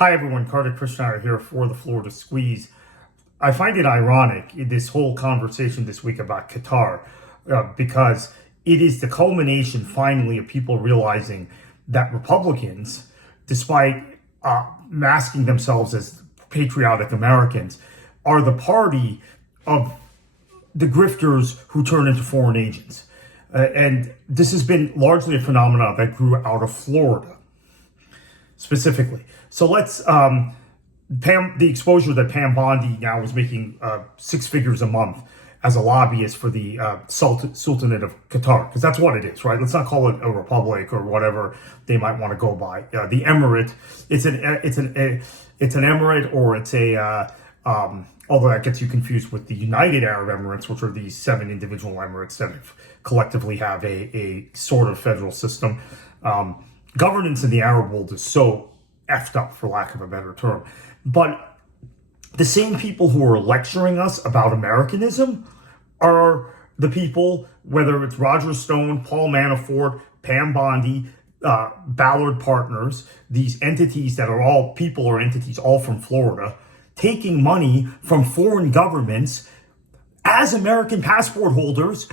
Hi everyone, Carter Krishnaiyer here for the Florida Squeeze. I find it ironic, this whole conversation this week about Qatar, because it is the culmination finally of people realizing that Republicans, despite masking themselves as patriotic Americans, are the party of the grifters who turn into foreign agents. And this has been largely a phenomenon that grew out of Florida, specifically. So let's, the exposure that Pam Bondi now is making 6 figures a month as a lobbyist for the Sultanate of Qatar, because that's what it is, right? Let's not call it a republic or whatever they might want to go by. The emirate, it's an emirate, or it's a, although that gets you confused with the United Arab Emirates, which are these 7 individual emirates that collectively have a sort of federal system. Governance in the Arab world is so effed up, for lack of a better term. But the same people who are lecturing us about Americanism are the people, whether it's Roger Stone, Paul Manafort, Pam Bondi, Ballard Partners, these entities that are all people or entities all from Florida, taking money from foreign governments as American passport holders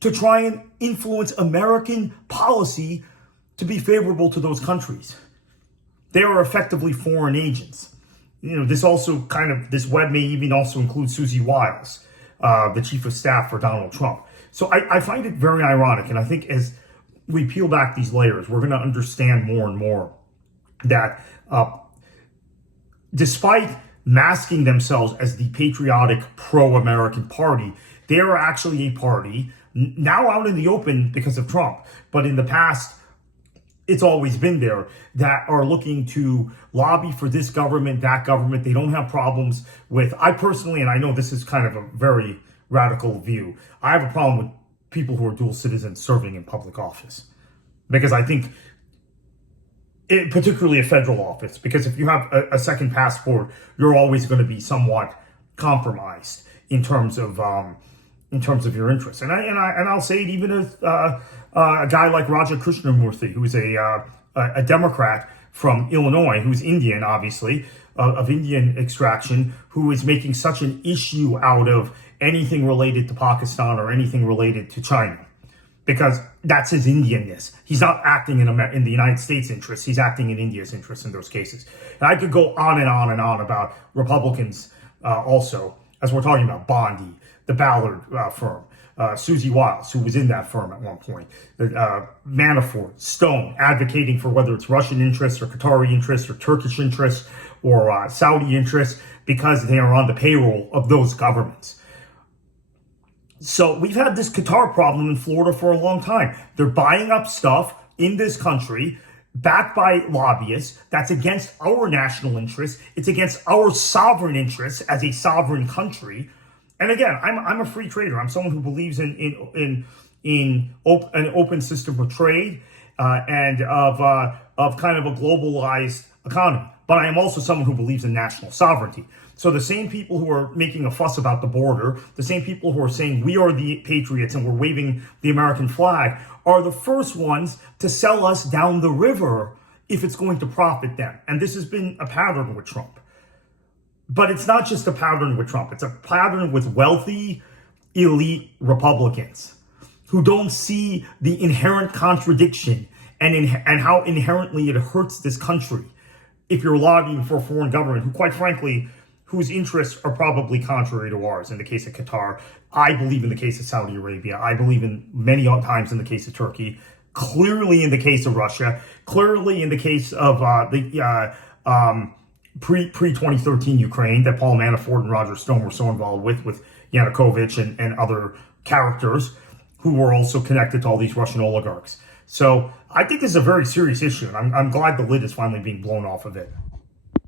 to try and influence American policy to be favorable to those countries. They are effectively foreign agents. You know, this web may even also include Susie Wiles, the chief of staff for Donald Trump. So I find it very ironic. And I think as we peel back these layers, we're going to understand more and more that despite masking themselves as the patriotic pro-American party, they are actually a party now out in the open because of Trump. But in the past, it's always been there, that are looking to lobby for this government, that government. They don't have problems with, I personally, and I know this is kind of a very radical view, I have a problem with people who are dual citizens serving in public office. Because I think, particularly a federal office, because if you have a second passport, you're always going to be somewhat compromised in terms of your interests. And I'll say it even as a guy like Raja Krishnamurthy, who's a Democrat from Illinois, who's Indian, obviously, of Indian extraction, who is making such an issue out of anything related to Pakistan or anything related to China, because that's his Indianness. He's not acting in the United States' interest. He's acting in India's interest in those cases. And I could go on and on and on about Republicans also, as we're talking about Bondi, the Ballard firm, Susie Wiles, who was in that firm at one point, Manafort, Stone, advocating for whether it's Russian interests or Qatari interests or Turkish interests or Saudi interests, because they are on the payroll of those governments. So we've had this Qatar problem in Florida for a long time. They're buying up stuff in this country, backed by lobbyists. That's against our national interests. It's against our sovereign interests as a sovereign country. And again, I'm a free trader. I'm someone who believes in an open system of trade and of kind of a globalized economy. But I am also someone who believes in national sovereignty. So the same people who are making a fuss about the border, the same people who are saying we are the patriots and we're waving the American flag, are the first ones to sell us down the river if it's going to profit them. And this has been a pattern with Trump. But it's not just a pattern with Trump. It's a pattern with wealthy, elite Republicans who don't see the inherent contradiction and how inherently it hurts this country if you're lobbying for a foreign government who, quite frankly, whose interests are probably contrary to ours. In the case of Qatar, I believe in the case of Saudi Arabia. I believe in many times in the case of Turkey, clearly in the case of Russia, clearly in the case of pre-2013 Ukraine that Paul Manafort and Roger Stone were so involved with Yanukovych and other characters who were also connected to all these Russian oligarchs. So I think this is a very serious issue, and I'm glad the lid is finally being blown off of it.